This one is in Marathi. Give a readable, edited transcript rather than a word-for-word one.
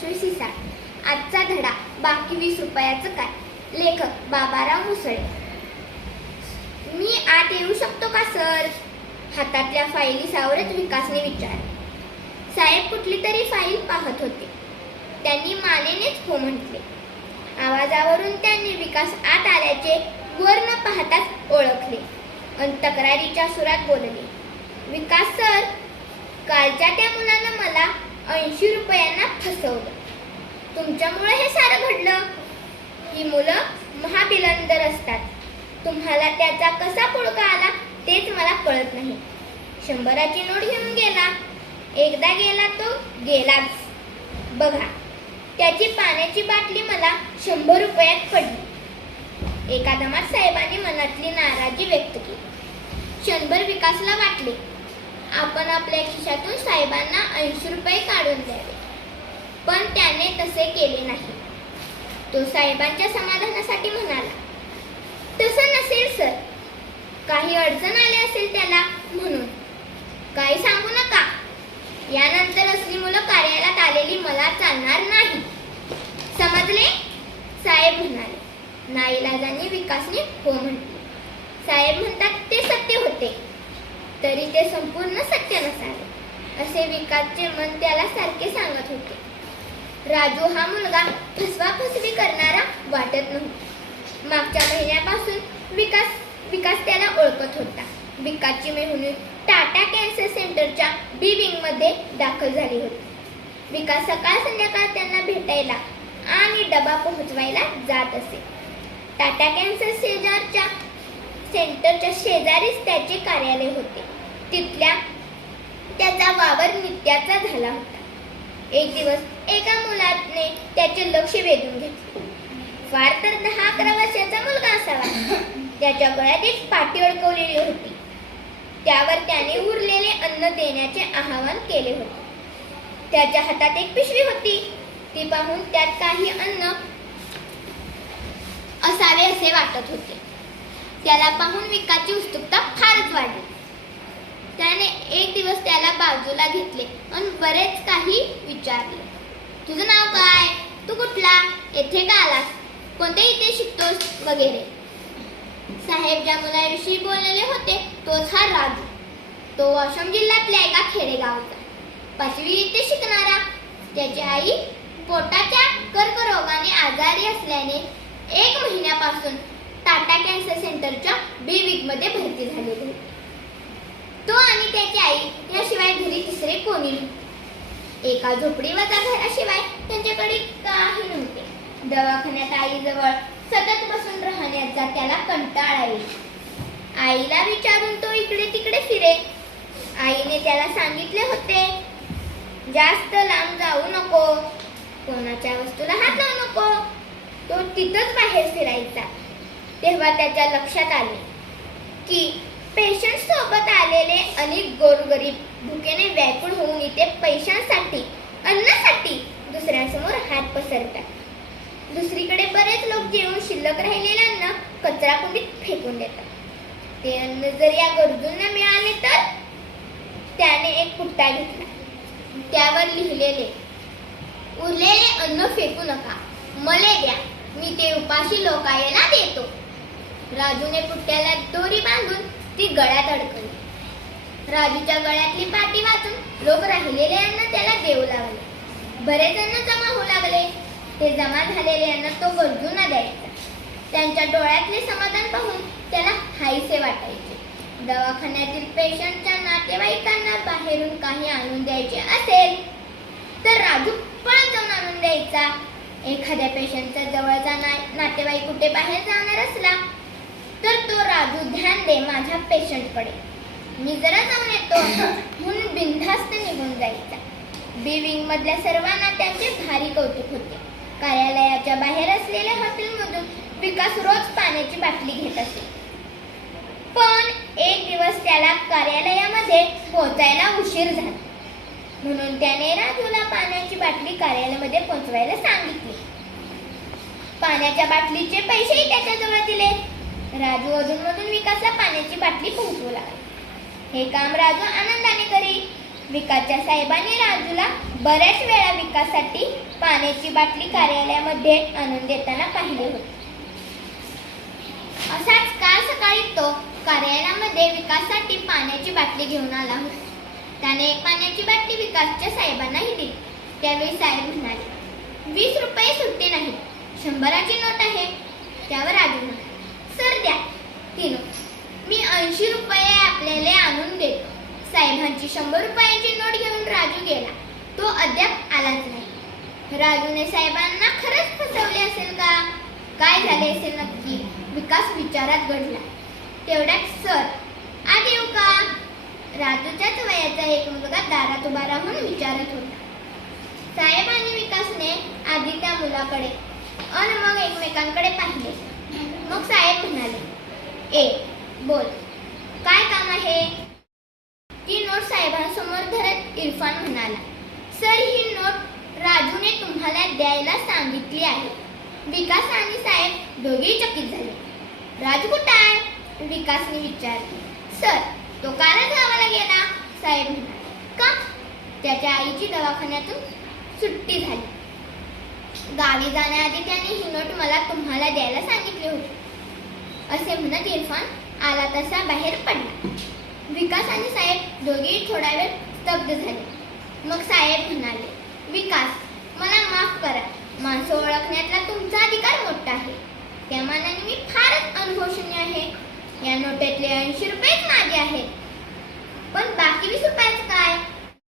पिशवी सिसाट. आजचा धडा बाकी 20 रुपयाचं काय. लेखक बाबाराव मुसळे. मी आत येऊ शकतो का सर? हातातल्या फाईली सावरत विकासने विचारले. साहेब कुठली तरी फाईल पाहत होते. त्यांनी मानेनेच हो म्हटले. आवाजावरून त्यांनी विकास आत आल्याचे वर न पाहताच ओळखले आणि तक्रारीच्या सुरात बोलले. विकास सर, कालच्या त्या मुलानं मला 80 रुपयांना फसवलं. तुमच्यामुळे हे सारं घडलं. ही मुलं महाबिलंदर असतात. तुम्हाला त्याचा कसा पुळका आला तेच मला कळत नाही. 100ची नोट घेऊन गेला. एकदा गेला तो गेलाच. बघा, त्याची पाण्याची बाटली मला 100 रुपयात पडली. एका दमात साहेबांनी मनातली नाराजी व्यक्त केली. क्षणभर विकासला वाटले, आपण आपल्या खिशातून साहेबांना 80 रुपये काढून द्यावे. पण त्याने तसे केले नाही. तो साहेबांच्या समाधानासाठी म्हणाला, तसं नसेल सर, काही अडचण आली असेल त्याला म्हणून. काही सांगू नका. यानंतर असली मुलं कार्यालयात आलेली मला चालणार नाही. समजले? साहेब म्हणाले. नाईलाजाने विकासने हो म्हटले. साहेब म्हणतात ते सत्य होते, तरी ते संपूर्ण सत्य नसावे असे विकासचे मन त्याला सारखे सांगत होते. राजू हा मुलगा फसवाफसवी करणारा वाटत नव्हता. मागच्या महिन्यापासून विकास त्याला ओळखत होता. विकासची मेहुणी टाटा कॅन्सर सेंटरच्या बी विंग मध्ये दाखल झाली होती. विकास सकाळ संध्याकाळ त्यांना भेटायला आणि डबा पोहोचवायला जात असे. टाटा कॅन्सर सेंटरच्या शेजारीच त्याचे कार्यालय होते. तिथल्या त्याचा वावर नित्याचा झाला होता. एक दिवस एका मुलाने त्याचे लक्ष वेधून घेतले. फार तर 10-11 वर्षाचा मुलगा असावा. त्याच्या गळ्यात एक पाटी अडकवलेली होती. त्यावर त्याने उरलेले अन्न देण्याचे आवाहन केले होते. त्याच्या हातात एक पिशवी होती. ती पाहून त्यात काही अन्न असावे असे वाटत होते. त्याला पाहून विकासची उत्सुकता फारच वाढली. त्याने एक दिवस त्याला बाजूला घेतले आणि बरेच काही विचारले. तुझं नाव काय? तू कुठला? येथे का आलास? कोणत्या इथे शिकतोस? वगैरे. साहेब ज्या मुलाविषयी बोललेले होते तोच हा राजू. तो वाशिम जिल्ह्यातल्या एका खेडेगावचा 5वी इथे शिकणारा. त्याची आई पोटाच्या कर्करोगाने आजारी असल्याने 1 महिन्यापासून टाटा कॅन्सर सेंटरच्या बी विंग मध्ये भरती झालेली होती. तो आणि त्याची आई याशिवाय घरी तिसरे कोणी नव्हते. एका झोपडीवजा घराशिवाय त्यांच्याकडे काही नव्हते. दवाखान्यात आईजवळ सतत बसून राहण्याचा त्याला कंटाळा येईल. आईला विचारून तो इकडे तिकडे फिरे. आईने त्याला सांगितले होते, जास्त लांब जाऊ नको, कोणाच्या वस्तूला हात लावू नको. तो तिथंच बाहेर फिरायचा. तेव्हा त्याच्या लक्षात आले की पेशंट सोबत आलेले अनेक गोरगरीब भुकेने व्याकुळ होऊन इथे पैशांसाठी, अन्नासाठी दुसऱ्यांसमोर हात पसरतात. दुसरीकडे बरेच लोक जेवून शिल्लक राहिलेले अन्न कचरा कुंडीत फेकून देतात. ते अन्न जर या गरजूंना मिळाले तर. त्याने एक पुट्टा घेतला. त्यावर लिहिलेले, उरलेले अन्न फेकू नका, मले द्या, मी ते उपाशी लोकांना देतो. राजूने पुट्ट्याला दोरी बांधून ती गळ्यात अडकवली. राजूच्या गळ्यातली पाटी वाचून लोक राहिलेले अन्न त्याला देऊ लागले. बरेच अन्न जमा होऊ लागले. ते जमा झालेले अन्न तो गरजूंना द्यायचा. त्यांच्या डोळ्यातले समाधान पाहून त्याला हायसे वाटायचे. दवाखान्यातील पेशंटच्या नातेवाईकांना बाहेरून काही आणून द्यायचे असेल तर राजू पळत जाऊन आणून द्यायचा. एखाद्या पेशंटचा जवळचा नातेवाईक कुठे बाहेर जाणार असला तर तो राजू, ध्यान दे माझ्या पेशंटकडे, मी जरा जाऊन येतो म्हणून बिनधास्त निघून जायचा. बी विंग मधल्या सर्वांना त्यांचे भारी कौतुक होते. कार्यालयाच्या बाहेर असलेल्या हॉटेलमधून विकास रोज पाण्याची बाटली घेत असे. पण एक दिवस त्याला कार्यालयामध्ये पोहोचायला उशीर झाला. म्हणून त्याने राजूला पाण्याची बाटली कार्यालयामध्ये पोहोचवायला सांगितले. पाण्याच्या बाटलीचे पैसेही त्याच्याजवळ दिले. राजू अधूनमधून विकासला पाण्याची बाटली पोहोचवू लागला. हे काम राजू आनंदाने करी. विकासच्या साहेबांनी राजूला बऱ्याच वेळा विकाससाठी पाण्याची बाटली कार्यालयामध्ये आणून देताना पाहिले होते. असाच काल सकाळी तो कार्यालयामध्ये विकाससाठी पाण्याची बाटली घेऊन आला होता. त्याने एक पाण्याची बाटली विकासच्या साहेबांनाही दिली. त्यावेळी साहेब म्हणाले, 20 रुपये सुट्टी नाही, 100ची नोट आहे. त्यावर राजू म्हणाला, सर द्या ती नोट, मी 80 रुपये आपल्याला आणून देतो. साहेबांची 100 रुपयाची नोट घेऊन राजू गेला. तो अद्याप आलाच नाही. राजूने साहेबांना खरंच फसवले असेल का? काय झाले असेल नक्की? विकास विचारात गढला. तेवढ्यात सर, आज येऊ का? राजूच्याच वयाचा एक मुलगा दारात उभा राहून विचारत होता. साहेब आणि विकासने आधी त्या मुलाकडे आणि मग एकमेकांकडे पाहिले. मग साहेब म्हणाले, बोल, काय काम आहे? ती नोट साहेबांसमोर धरत इरफान म्हणाला, सर, ही नोट राजूने तुम्हाला द्यायला सांगितली आहे. विकास आणि साहेब दोघेही चकित झाले. राजू कुठे आहे? विकासने विचारले. सर, तो कालच गावाला गेला. साहेब म्हणाले. का? त्याच्या आईची दवाखान्यातून सुट्टी झाली. गावी जाण्याआधी त्याने ही नोट मला तुम्हाला द्यायला सांगितली होती. असे म्हणत इरफान आला तसा बाहेर पडला. विकास आणि साहेब दोघेही थोडा वेळ स्तब्ध झाले. मग साहेब म्हणाले, विकास, मला माफ करा. माणसं ओळखण्यातला तुमचा अधिकार मोठा आहे. त्या मानाने मी फारच अनुभवशून्य आहे. या नोटेतले 80 रुपयेच माझे आहेत. पण बाकी 20 रुपयाचं काय?